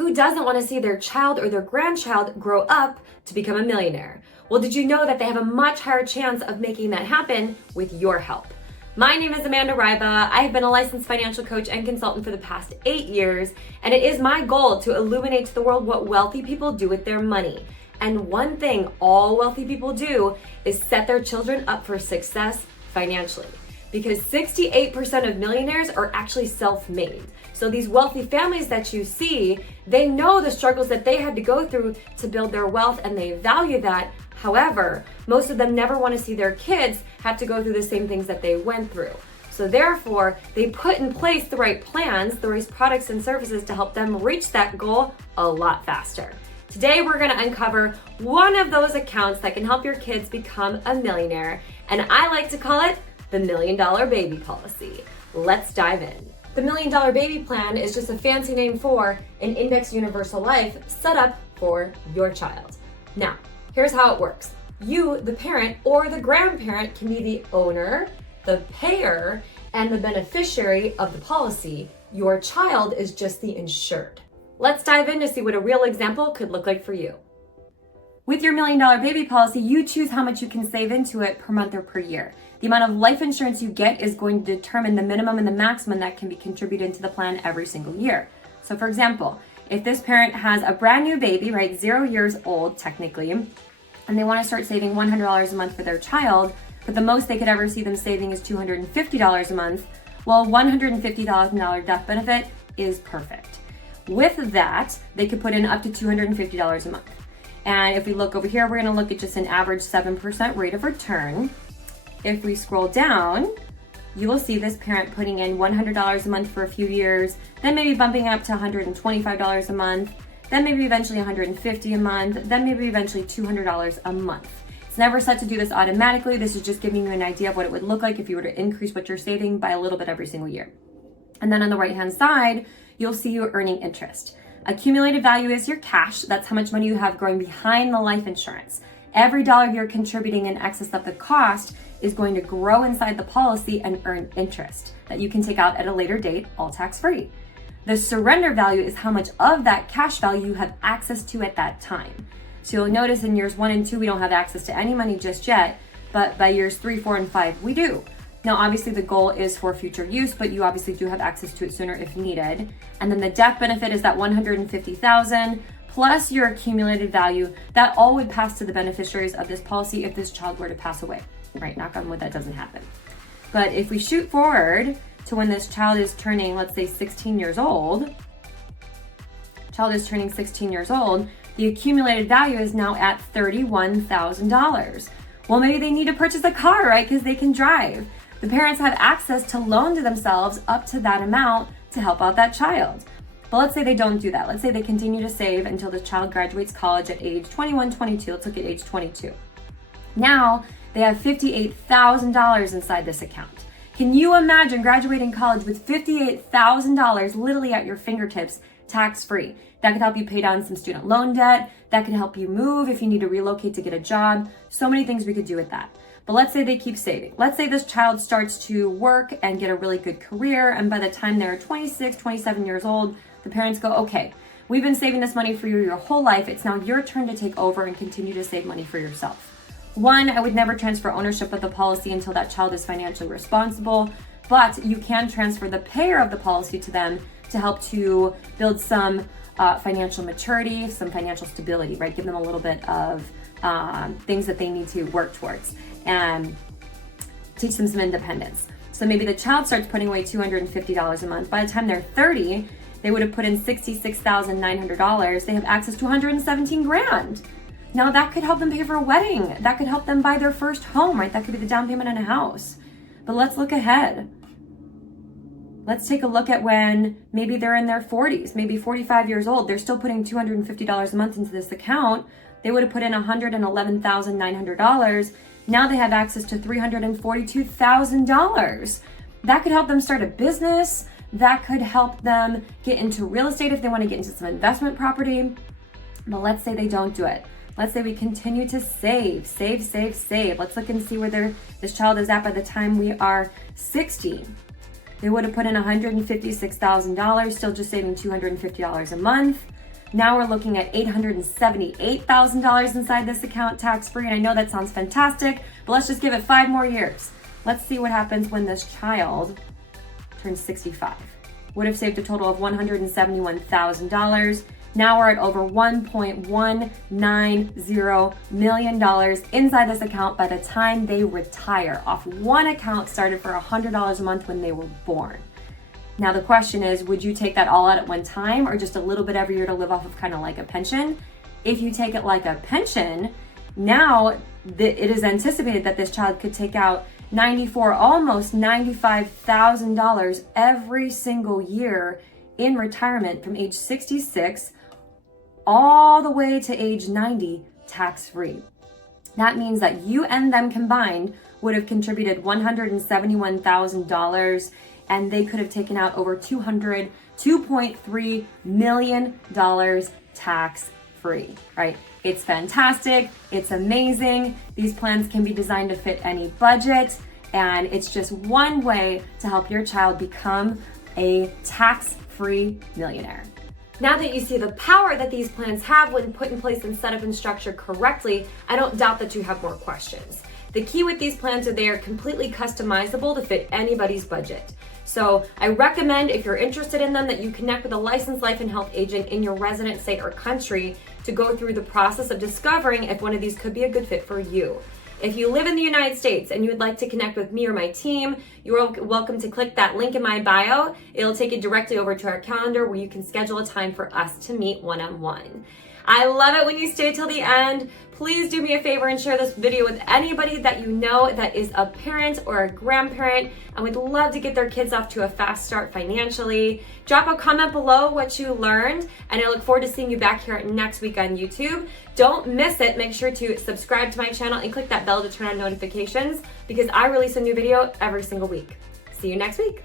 Who doesn't want to see their child or their grandchild grow up to become a millionaire? Well, did you know that they have a much higher chance of making that happen with your help? My name is Amanda Ryba. I have been a licensed financial coach and consultant for the past 8 years, and it is my goal to illuminate to the world what wealthy people do with their money. And one thing all wealthy people do is set their children up for success financially. Because 68% of millionaires are actually self-made. So these wealthy families that you see, they know the struggles that they had to go through to build their wealth, and they value that. However, most of them never want to see their kids have to go through the same things that they went through. So therefore, they put in place the right plans, the right products and services to help them reach that goal a lot faster. Today, we're going to uncover one of those accounts that can help your kids become a millionaire, and I like to call it the $1 Million Baby Policy. Let's dive in. The $1 Million Baby Plan is just a fancy name for an indexed universal life set up for your child. Now, here's how it works. You, the parent or the grandparent, can be the owner, the payer, and the beneficiary of the policy. Your child is just the insured. Let's dive in to see what a real example could look like for you. With your $1 Million Baby Policy, you choose how much you can save into it per month or per year. The amount of life insurance you get is going to determine the minimum and the maximum that can be contributed into the plan every single year. So for example, if this parent has a brand new baby, right, 0 years old technically, and they want to start saving $100 a month for their child, but the most they could ever see them saving is $250 a month, well, $150,000 death benefit is perfect. With that, they could put in up to $250 a month. And if we look over here, we're going to look at just an average 7% rate of return. If we scroll down, you will see this parent putting in $100 a month for a few years, then maybe bumping up to $125 a month, then maybe eventually $150 a month, then maybe eventually $200 a month. It's never set to do this automatically. This is just giving you an idea of what it would look like if you were to increase what you're saving by a little bit every single year. And then on the right-hand side, you'll see you're earning interest. Accumulated value is your cash. That's how much money you have growing behind the life insurance. Every dollar you're contributing in excess of the cost is going to grow inside the policy and earn interest that you can take out at a later date, all tax-free. The surrender value is how much of that cash value you have access to at that time. So you'll notice in years 1 and 2, we don't have access to any money just yet, but by years 3, 4, and 5, we do. Now, obviously the goal is for future use, but you obviously do have access to it sooner if needed. And then the death benefit is that $150,000 plus your accumulated value. That all would pass to the beneficiaries of this policy if this child were to pass away. Right, knock on wood, that doesn't happen. But if we shoot forward to when this child is turning, let's say 16 years old, the accumulated value is now at $31,000. Well, maybe they need to purchase a car, right? Because they can drive. The parents have access to loan to themselves up to that amount to help out that child. But let's say they don't do that. Let's say they continue to save until the child graduates college at age 21, 22. Let's look at age 22. Now they have $58,000 inside this account. Can you imagine graduating college with $58,000 literally at your fingertips, tax-free? That could help you pay down some student loan debt. That could help you move if you need to relocate to get a job. So many things we could do with that. But let's say they keep saving. Let's say this child starts to work and get a really good career, and by the time they're 26, 27 years old, the parents go, okay, we've been saving this money for you your whole life. It's now your turn to take over and continue to save money for yourself. One, I would never transfer ownership of the policy until that child is financially responsible, but you can transfer the payer of the policy to them to help to build some financial maturity, some financial stability, right? Give them a little bit of things that they need to work towards and teach them some independence. So maybe the child starts putting away $250 a month. By the time they're 30, they would have put in $66,900. They have access to $117,000. Now that could help them pay for a wedding. That could help them buy their first home, right? That could be the down payment on a house. But let's look ahead. Let's take a look at when maybe they're in their 40s, maybe 45 years old. They're still putting $250 a month into this account. They would have put in $111,900. Now they have access to $342,000. That could help them start a business. That could help them get into real estate if they want to get into some investment property. But let's say they don't do it. Let's say we continue to save. Let's look and see where this child is at by the time we are 60. They would have put in $156,000, still just saving $250 a month. Now we're looking at $878,000 inside this account tax-free. And I know that sounds fantastic, but let's just give it 5 more years. Let's see what happens when this child turns 65. Would have saved a total of $171,000. Now we're at over $1.190 million inside this account by the time they retire off one account started for $100 a month when they were born. Now the question is, would you take that all out at one time or just a little bit every year to live off of kind of like a pension? If you take it like a pension, now it is anticipated that this child could take out almost $95,000 every single year in retirement from age 66 all the way to age 90 tax-free. That means that you and them combined would have contributed $171,000 and they could have taken out over $2.3 million tax-free, right? It's fantastic, it's amazing. These plans can be designed to fit any budget, and it's just one way to help your child become a tax-free millionaire. Now that you see the power that these plans have when put in place and set up and structured correctly, I don't doubt that you have more questions. The key with these plans is they are completely customizable to fit anybody's budget. So I recommend, if you're interested in them, that you connect with a licensed life and health agent in your resident state or country to go through the process of discovering if one of these could be a good fit for you. If you live in the United States and you would like to connect with me or my team, you're welcome to click that link in my bio. It'll take you directly over to our calendar where you can schedule a time for us to meet one-on-one. I love it when you stay till the end. Please do me a favor and share this video with anybody that you know that is a parent or a grandparent and would love to get their kids off to a fast start financially. Drop a comment below what you learned, and I look forward to seeing you back here next week on YouTube. Don't miss it. Make sure to subscribe to my channel and click that bell to turn on notifications because I release a new video every single week. See you next week.